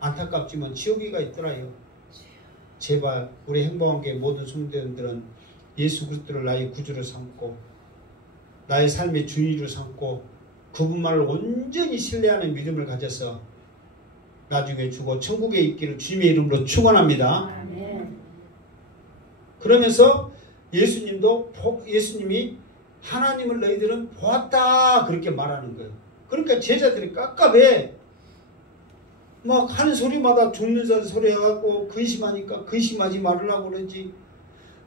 안타깝지만 지옥이가 있더라요. 제발 우리 행복한교회 모든 성도들은 예수 그리스도를 나의 구주로 삼고 나의 삶의 주인으로 삼고 그분만을 온전히 신뢰하는 믿음을 가져서 나중에 죽어 천국에 있기를 주님의 이름으로 축원합니다. 아멘. 그러면서 예수님이 하나님을 너희들은 보았다 그렇게 말하는 거예요. 그러니까 제자들이 깝깝해. 막 하는 소리마다 죽는 자 소리 해갖고 근심하니까 근심하지 말으려고 그러지.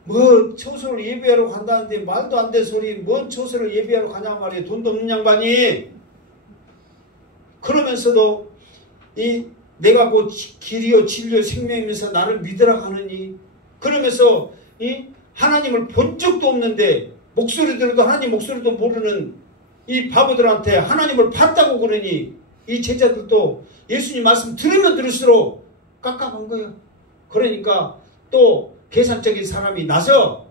뭐 처소를 예배하러 간다는데 말도 안 되는 소리 뭔 처소를 예배하러 가냐 말이에요. 돈도 없는 양반이. 그러면서도 내가 곧 길이요 진리요 생명이면서 나를 믿으라 하느니 그러면서 하나님을 본 적도 없는데 목소리 들어도 하나님 목소리도 모르는 이 바보들한테 하나님을 봤다고 그러니 이 제자들도 예수님 말씀 들으면 들을수록 깝깝한 거예요. 그러니까 또 계산적인 사람이 나서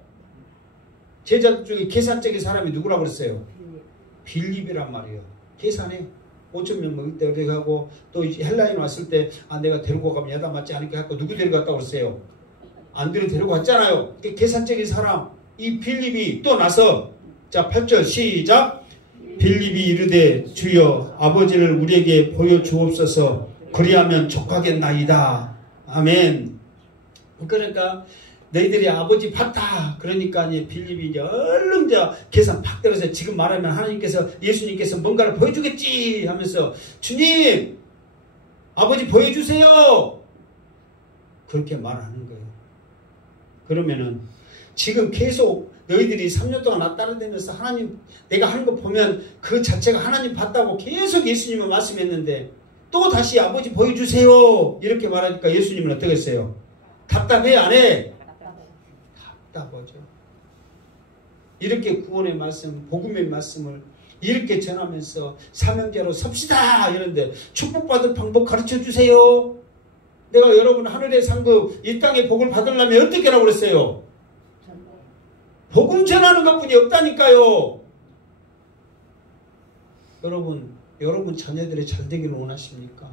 제자들 중에 계산적인 사람이 누구라고 그랬어요? 빌립이란 말이에요. 계산해. 5,000명 먹을 때 그렇게 하고 또 헬라인 왔을 때 내가 데리고 가면 야단 맞지 않을까 하고 누구 데려갔다고 그랬어요? 안드레 데려갔잖아요. 계산적인 사람 이 빌립이 또 나서 자 8절 시작. 빌립이 이르되 주여 아버지를 우리에게 보여주옵소서 그리하면 족하겠나이다. 아멘. 그러니까 너희들이 아버지 봤다. 그러니까 빌립이 얼른 계산 팍 때려서 지금 말하면 하나님께서 예수님께서 뭔가를 보여주겠지 하면서 주님 아버지 보여주세요. 그렇게 말하는 거예요. 그러면은 지금 계속 너희들이 3년 동안 나 따라다니면서 하나님 내가 하는 거 보면 그 자체가 하나님 봤다고 계속 예수님은 말씀했는데 또 다시 아버지 보여주세요 이렇게 말하니까 예수님은 어떻게 했어요? 답답해 안 해? 답답하죠. 이렇게 구원의 말씀 복음의 말씀을 이렇게 전하면서 사명자로 섭시다 이런데 축복받을 방법 가르쳐주세요. 내가 여러분 하늘의 상급 이 땅의 복을 받으려면 어떻게 하라고 그랬어요? 복음 전하는 것뿐이 없다니까요. 여러분 자녀들이 잘 되기를 원하십니까?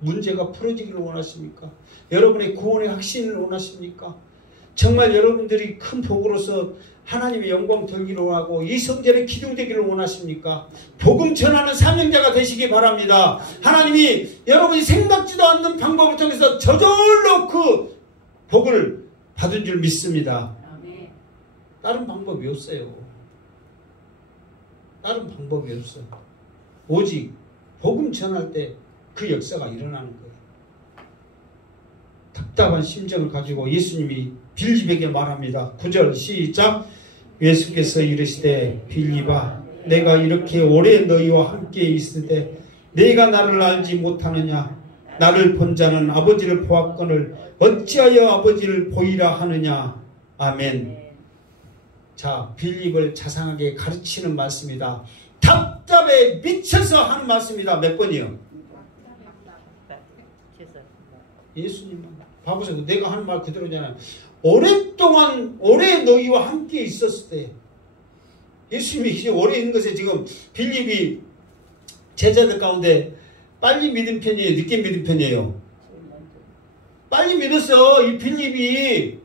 문제가 풀어지기를 원하십니까? 여러분의 구원의 확신을 원하십니까? 정말 여러분들이 큰 복으로서 하나님의 영광 돌기를 원하고 이 성전에 기둥되기를 원하십니까? 복음 전하는 사명자가 되시기 바랍니다. 하나님이 여러분이 생각지도 않는 방법을 통해서 저절로 그 복을 받은 줄 믿습니다. 다른 방법이 없어요. 다른 방법이 없어요. 오직 복음 전할 때 그 역사가 일어나는 거예요. 답답한 심정을 가지고 예수님이 빌립에게 말합니다. 9절 시작. 예수께서 이르시되 빌립아 내가 이렇게 오래 너희와 함께 있을 때 내가 나를 알지 못하느냐? 나를 본 자는 아버지를 보았거늘 어찌하여 아버지를 보이라 하느냐? 아멘. 자, 빌립을 자상하게 가르치는 말씀이다. 답답에 미쳐서 하는 말씀이다. 몇 번이요? 예수님만 봐보세요. 내가 하는 말 그대로잖아요. 오래 너희와 함께 있었을 때 예수님이 오래 있는 것에 지금 빌립이 제자들 가운데 빨리 믿은 편이에요? 늦게 믿은 편이에요? 빨리 믿었어. 이 빌립이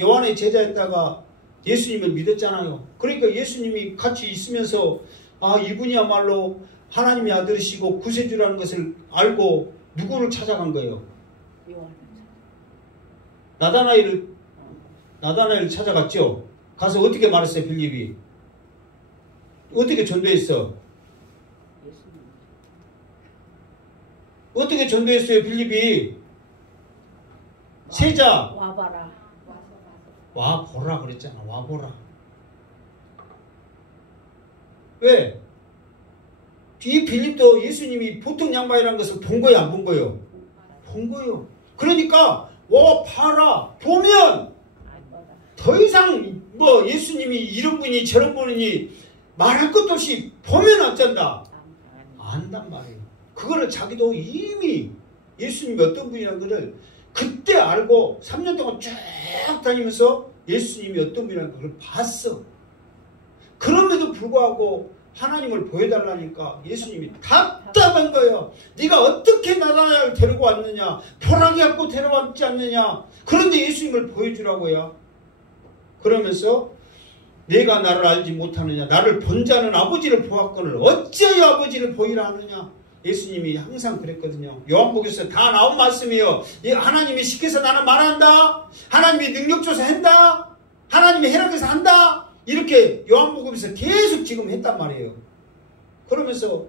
요한의 제자였다가 예수님을 믿었잖아요. 그러니까 예수님이 같이 있으면서 이분이야말로 하나님의 아들이시고 구세주라는 것을 알고 누구를 찾아간 거예요? 나다나엘을 찾아갔죠. 가서 어떻게 말했어요? 빌립이 어떻게 전도했어? 어떻게 전도했어요? 빌립이 세자 와보라 그랬잖아. 와보라. 왜? 이 빌립도 예수님이 보통 양반이라는 것을 본 거예요? 안 본 거예요? 본 거예요. 그러니까 봐라. 보면 더 이상 예수님이 이런 분이 저런 분이니 말할 것도 없이 보면 안 잔다. 안단 말이에요. 그거를 자기도 이미 예수님이 어떤 분이라는 것을 그때 알고 3년 동안 쭉 다니면서 예수님이 어떤 분이라는 걸 봤어. 그럼에도 불구하고 하나님을 보여달라니까 예수님이 답답한 거예요. 네가 어떻게 나다나엘을 데리고 왔느냐. 포랑이 갖고 데려왔지 않느냐. 그런데 예수님을 보여주라고요. 그러면서 내가 나를 알지 못하느냐. 나를 본 자는 아버지를 보았거늘 어찌하여 아버지를 보이라 하느냐. 예수님이 항상 그랬거든요. 요한복음에서 다 나온 말씀이에요. 하나님이 시켜서 나는 말한다. 하나님이 능력 줘서 한다. 하나님이 허락해서 한다. 이렇게 요한복음에서 계속 지금 했단 말이에요. 그러면서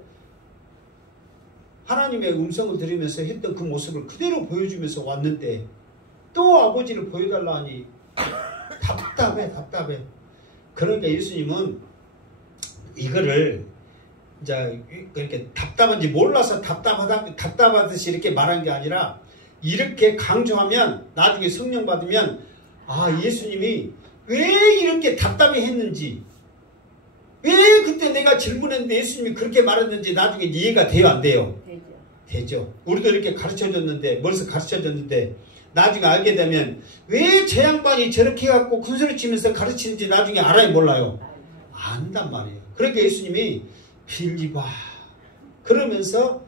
하나님의 음성을 들으면서 했던 그 모습을 그대로 보여주면서 왔는데 또 아버지를 보여달라 하니 답답해. 그러니까 예수님은 이거를 이제 그렇게 답답한지 몰라서 답답하듯이 이렇게 말한 게 아니라 이렇게 강조하면 나중에 성령 받으면 아, 예수님이 왜 이렇게 답답해 했는지, 왜 그때 내가 질문했는데 예수님이 그렇게 말했는지 나중에 이해가 돼요, 안 돼요? 되죠. 우리도 이렇게 가르쳐줬는데, 머리서 가르쳐줬는데 나중에 알게 되면 왜 저 양반이 저렇게 해갖고 큰소리 치면서 가르치는지 나중에 알아요, 몰라요? 안단 말이에요. 그러니까 예수님이 빌립아 그러면서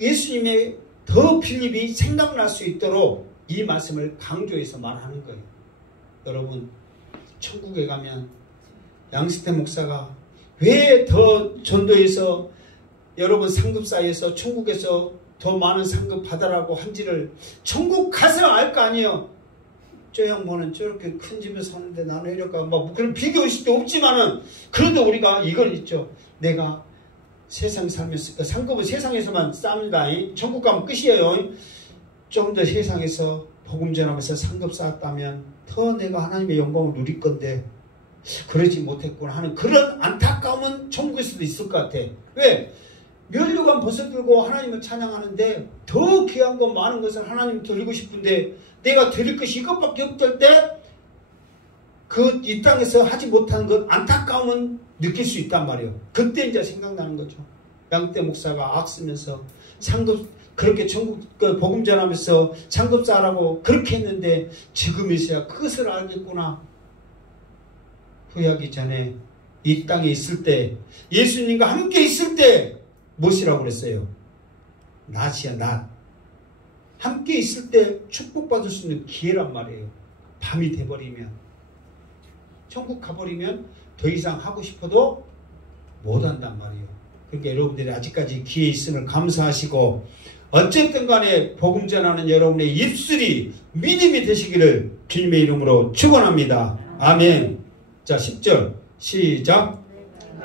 예수님의 더 빌립이 생각날 수 있도록 이 말씀을 강조해서 말하는 거예요. 여러분 천국에 가면 양승태 목사가 왜 더 전도해서 여러분 상급 사이에서 천국에서 더 많은 상급 받아라고 한지를 천국 가서 알 거 아니에요. 저 양반은 저렇게 큰 집에 사는데 나는 이럴까 막 그런 비교의식도 없지만은 그래도 우리가 이건 있죠. 내가 세상 살면서 상급은 세상에서만 쌓는다. 천국 가면 끝이에요. 좀 더 세상에서 복음 전하면서 상급 쌓았다면 더 내가 하나님의 영광을 누릴 건데 그러지 못했구나 하는 그런 안타까움은 천국에서도 있을 것 같아. 왜? 면류관 벗어들고 하나님을 찬양하는데 더 귀한 것 많은 것을 하나님 드리고 싶은데 내가 드릴 것이 이것밖에 없을 때 그 이 땅에서 하지 못한 것 안타까움은 느낄 수 있단 말이에요. 그때 이제 생각나는 거죠. 양때 목사가 악 쓰면서 상급 그렇게 천국 복음 전하면서 상급 쌓으라고 그렇게 했는데 지금에서야 그것을 알겠구나. 후회하기 전에 이 땅에 있을 때 예수님과 함께 있을 때 무엇이라고 그랬어요? 낮이야 낮. 함께 있을 때 축복받을 수 있는 기회란 말이에요. 밤이 돼버리면 천국 가버리면 더 이상 하고 싶어도 못한단 말이에요. 그러니까 여러분들이 아직까지 기회 있음을 감사하시고 어쨌든 간에 복음 전하는 여러분의 입술이 믿음이 되시기를 주님의 이름으로 축원합니다. 아멘. 자 10절 시작.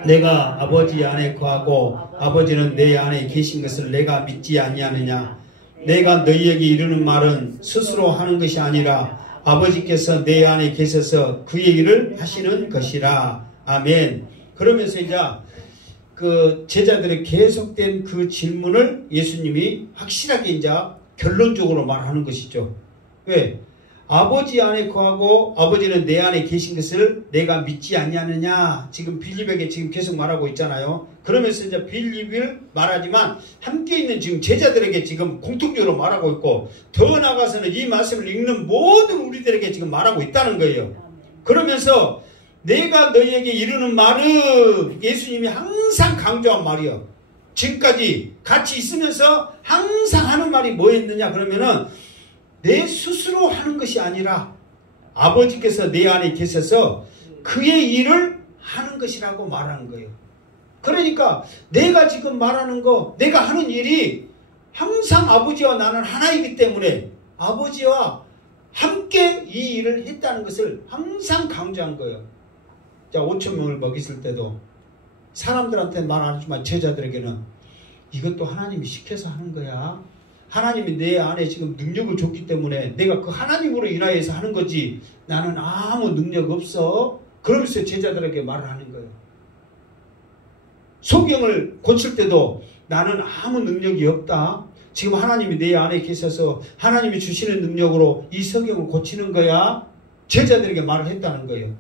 내가 아버지 안에 거하고 아버지는 내 안에 계신 것을 내가 믿지 아니하느냐. 내가 너희에게 이르는 말은 스스로 하는 것이 아니라 아버지께서 내 안에 계셔서 그의 일을 하시는 것이라. 아멘. 그러면서 이제 그 제자들의 계속된 그 질문을 예수님이 확실하게 이제 결론적으로 말하는 것이죠. 왜? 아버지 안에 거하고 아버지는 내 안에 계신 것을 내가 믿지 아니하느냐. 지금 빌립에게 지금 계속 말하고 있잖아요. 그러면서 이제 빌립을 말하지만 함께 있는 지금 제자들에게 지금 공통적으로 말하고 있고 더 나아가서는 이 말씀을 읽는 모든 우리들에게 지금 말하고 있다는 거예요. 그러면서 내가 너희에게 이르는 말은 예수님이 항상 강조한 말이요. 지금까지 같이 있으면서 항상 하는 말이 뭐였느냐 그러면은 내 스스로 하는 것이 아니라 아버지께서 내 안에 계셔서 그의 일을 하는 것이라고 말하는 거예요. 그러니까 내가 지금 말하는 거, 내가 하는 일이 항상 아버지와 나는 하나이기 때문에 아버지와 함께 이 일을 했다는 것을 항상 강조한 거예요. 자, 5,000명을 먹였을 때도 사람들한테 말 안 하지만 제자들에게는 이것도 하나님이 시켜서 하는 거야. 하나님이 내 안에 지금 능력을 줬기 때문에 내가 그 하나님으로 인하여서 하는 거지 나는 아무 능력 없어. 그러면서 제자들에게 말을 하는 거예요. 소경을 고칠 때도 나는 아무 능력이 없다. 지금 하나님이 내 안에 계셔서 하나님이 주시는 능력으로 이 소경을 고치는 거야. 제자들에게 말을 했다는 거예요.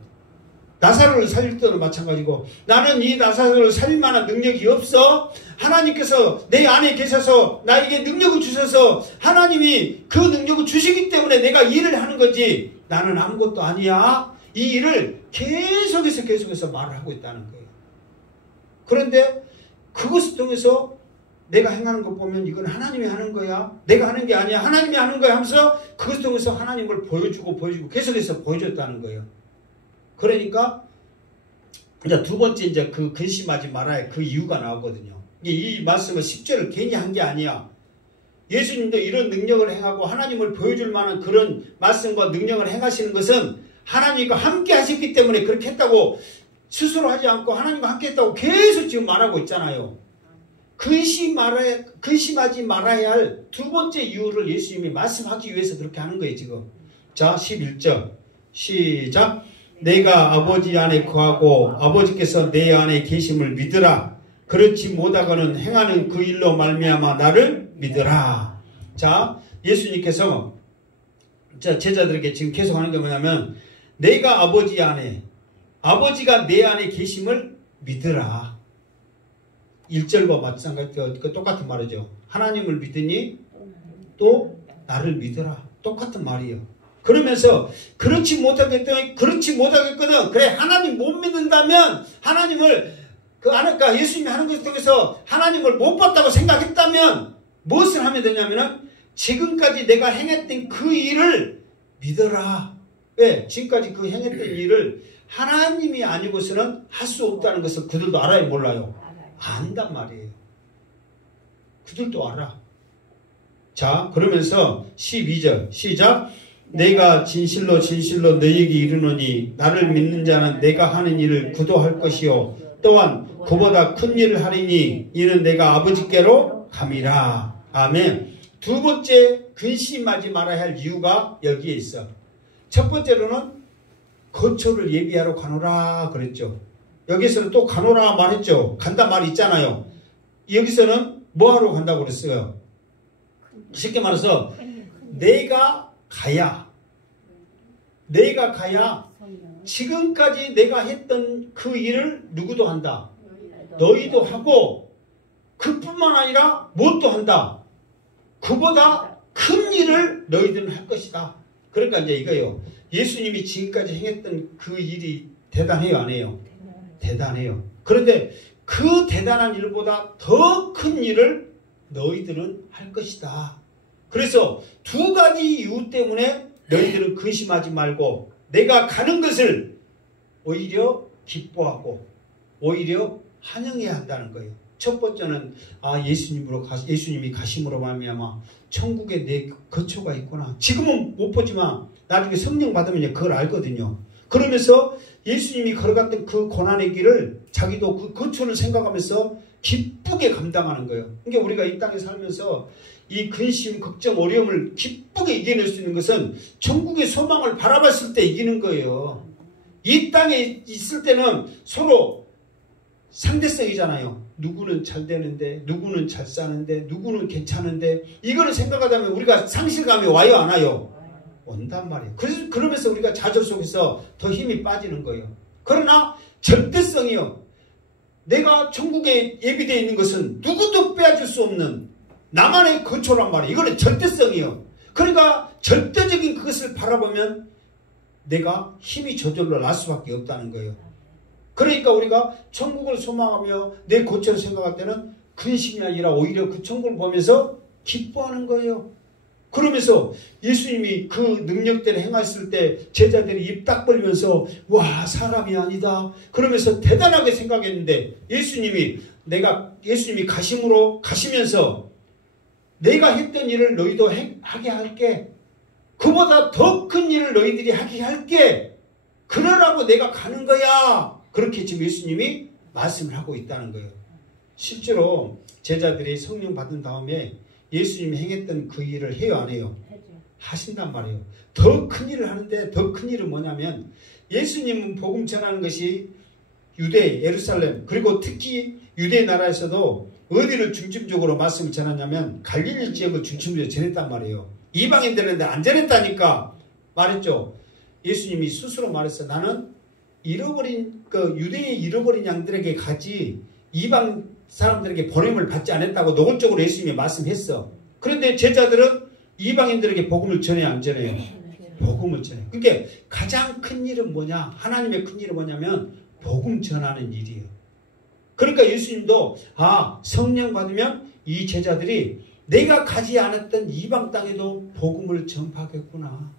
나사로를 살릴 때도 마찬가지고 나는 이 나사로를 살릴 만한 능력이 없어. 하나님께서 내 안에 계셔서 나에게 능력을 주셔서 하나님이 그 능력을 주시기 때문에 내가 일을 하는 거지 나는 아무것도 아니야. 이 일을 계속해서 말을 하고 있다는 거예요. 그런데 그것을 통해서 내가 행하는 것 보면 이건 하나님이 하는 거야. 내가 하는 게 아니야. 하나님이 하는 거야 하면서 그것을 통해서 하나님을 보여주고 계속해서 보여줬다는 거예요. 그러니까 이제 두 번째 이제 그 근심하지 말아야 그 이유가 나오거든요. 이 말씀은 10절을 괜히 한 게 아니야. 예수님도 이런 능력을 행하고 하나님을 보여줄 만한 그런 말씀과 능력을 행하시는 것은 하나님과 함께 하셨기 때문에 그렇게 했다고 스스로 하지 않고 하나님과 함께 했다고 계속 지금 말하고 있잖아요. 근심하지 말아야 할 두 번째 이유를 예수님이 말씀하기 위해서 그렇게 하는 거예요, 지금. 자, 11절. 시작. 내가 아버지 안에 거하고 아버지께서 내 안에 계심을 믿으라. 그렇지 못하고는 행하는 그 일로 말미암아 나를 믿으라. 자, 예수님께서 제자들에게 지금 계속 하는 게 뭐냐면 내가 아버지 안에, 아버지가 내 안에 계심을 믿으라. 1절과 마찬가지 똑같은 말이죠. 하나님을 믿으니 또 나를 믿으라. 똑같은 말이에요. 그러면서 그렇지 못하겠거든. 그래, 하나님 못 믿는다면 하나님을 그러니까 예수님이 하는 것을 통해서 하나님을 못 봤다고 생각했다면 무엇을 하면 되냐면은 지금까지 내가 행했던 그 일을 믿어라. 왜? 지금까지 그 행했던 일을 하나님이 아니고서는 할 수 없다는 것을 그들도 알아요, 몰라요? 안단 말이에요. 그들도 알아. 자, 그러면서 12절 시작. 내가 진실로 너희에게 이르노니 나를 믿는 자는 내가 하는 일을 그도 할 것이요 또한 그보다 큰 일을 하리니 이는 내가 아버지께로 감이라. 아멘. 두 번째 근심하지 말아야 할 이유가 여기에 있어. 첫 번째로는 거처를 예비하러 가노라 그랬죠. 여기서는 또 가노라 말했죠. 간다 말 있잖아요. 여기서는 뭐하러 간다고 그랬어요? 쉽게 말해서 내가 가야 지금까지 내가 했던 그 일을 누구도 한다. 너희도 하고 그뿐만 아니라 무엇도 한다. 그보다 큰 일을 너희들은 할 것이다. 그러니까 이제 이거예요. 예수님이 지금까지 행했던 그 일이 대단해요, 안 해요? 대단해요. 그런데 그 대단한 일보다 더 큰 일을 너희들은 할 것이다. 그래서 두 가지 이유 때문에 너희들은 근심하지 말고 내가 가는 것을 오히려 기뻐하고 오히려 환영해야 한다는 거예요. 첫 번째는 예수님이 가심으로 말미암아 천국에 내 거처가 있구나. 지금은 못 보지만 나중에 성령 받으면 그걸 알거든요. 그러면서 예수님이 걸어갔던 그 고난의 길을 자기도 그 거처를 생각하면서 기쁘게 감당하는 거예요. 그러니까 우리가 이 땅에 살면서 이 근심, 걱정, 어려움을 기쁘게 이겨낼 수 있는 것은 천국의 소망을 바라봤을 때 이기는 거예요. 이 땅에 있을 때는 서로 상대성이잖아요. 누구는 잘 되는데, 누구는 잘 사는데, 누구는 괜찮은데, 이거를 생각하다 보면 우리가 상실감이 와요, 안 와요? 온단 말이에요. 그러면서 우리가 좌절 속에서 더 힘이 빠지는 거예요. 그러나 절대성이요. 내가 천국에 예비되어 있는 것은 누구도 빼앗을 수 없는 나만의 거처란 말이에요. 이거는 절대성이요. 그러니까 절대적인 그것을 바라보면 내가 힘이 저절로 날 수밖에 없다는 거예요. 그러니까 우리가 천국을 소망하며 내 거처를 생각할 때는 근심이 아니라 오히려 그 천국을 보면서 기뻐하는 거예요. 그러면서 예수님이 그 능력대로 행하셨을 때 제자들이 입 딱 벌리면서 와, 사람이 아니다 그러면서 대단하게 생각했는데 예수님이 가시면서 내가 했던 일을 너희도 하게 할게. 그보다 더 큰 일을 너희들이 하게 할게. 그러라고 내가 가는 거야. 그렇게 지금 예수님이 말씀을 하고 있다는 거예요. 실제로 제자들이 성령 받은 다음에 예수님이 행했던 그 일을 해요, 안 해요? 하신단 말이에요. 더 큰 일을 하는데 더 큰 일은 뭐냐면 예수님은 복음 전하는 것이 유대, 예루살렘 그리고 특히 유대 나라에서도 어디를 중심적으로 말씀을 전하냐면 갈릴리 지역을 중심적으로 전했단 말이에요. 이방인들한테 안 전했다니까 말했죠. 예수님이 스스로 말했어. 나는 유대의 잃어버린 양들에게 가지 이방 사람들에게 보냄을 받지 않았다고 노골적으로 예수님이 말씀했어. 그런데 제자들은 이방인들에게 복음을 전해 안 전해요? 복음을 전해. 그러니까 가장 큰 일은 뭐냐? 하나님의 큰 일은 뭐냐면 복음 전하는 일이에요. 그러니까 예수님도 성령 받으면 이 제자들이 내가 가지 않았던 이방 땅에도 복음을 전파하겠구나.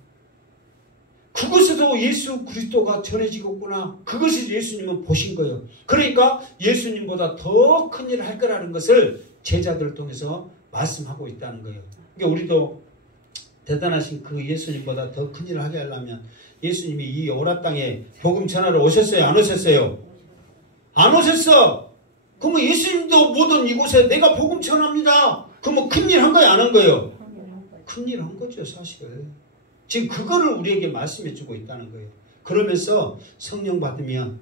그것에도 예수 그리스도가 전해지겠구나. 그것을 예수님은 보신 거예요. 그러니까 예수님보다 더 큰 일을 할 거라는 것을 제자들을 통해서 말씀하고 있다는 거예요. 그러니까 우리도 대단하신 그 예수님보다 더 큰 일을 하게 하려면 예수님이 이 오라 땅에 복음 전하러 오셨어요? 안 오셨어요? 안 오셨어. 그러면 예수님도 모든 이곳에 내가 복음 전합니다. 그러면 큰일 한 거예요? 안 한 거예요? 큰일 한 거죠, 사실. 지금 그거를 우리에게 말씀해 주고 있다는 거예요. 그러면서 성령 받으면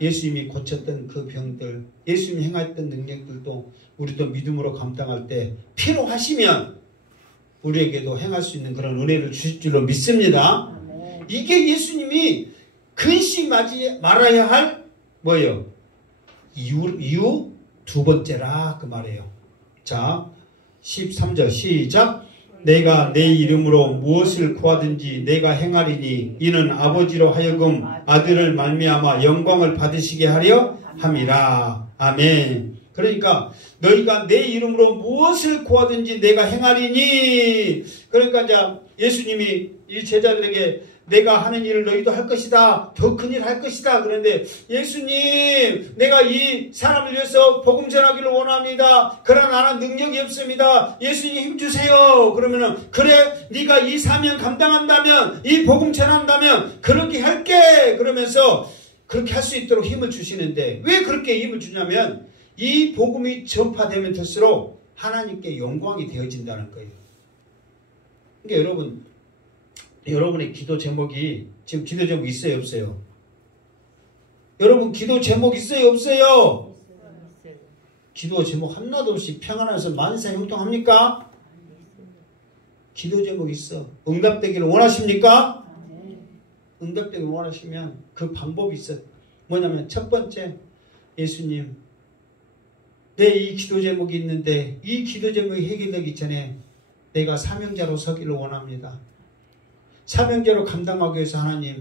예수님이 고쳤던 그 병들, 예수님이 행했던 능력들도 우리도 믿음으로 감당할 때 필요하시면 우리에게도 행할 수 있는 그런 은혜를 주실 줄로 믿습니다. 이게 예수님이 근심하지 말아야 할 뭐예요? 이유 두 번째라 그 말이에요. 자, 13절 시작. 내가 내 이름으로 무엇을 구하든지 내가 행하리니 이는 아버지로 하여금 아들을 말미암아 영광을 받으시게 하려 함이라. 아멘. 그러니까 너희가 내 이름으로 무엇을 구하든지 내가 행하리니, 그러니까 이제 예수님이 이 제자들에게 내가 하는 일을 너희도 할 것이다. 더 큰 일 할 것이다. 그런데 예수님, 내가 이 사람을 위해서 복음 전하기를 원합니다. 그러나 나는 능력이 없습니다. 예수님 힘 주세요. 그러면은 그래, 네가 이 사명 감당한다면, 이 복음 전한다면 그렇게 할게. 그러면서 그렇게 할 수 있도록 힘을 주시는데, 왜 그렇게 힘을 주냐면 이 복음이 전파되면 될수록 하나님께 영광이 되어진다는 거예요. 그러니까 여러분의 기도 제목이, 지금 기도 제목 있어요, 없어요? 여러분 기도 제목 있어요, 없어요? 기도 제목 하나도 없이 평안해서 만사 형통합니까? 기도 제목 있어. 응답되기를 원하십니까? 응답되기를 원하시면 그 방법이 있어요. 뭐냐면 첫 번째, 예수님, 내 이 기도 제목이 있는데 이 기도 제목이 해결되기 전에 내가 사명자로 서기를 원합니다. 사명자로 감당하기 위해서 하나님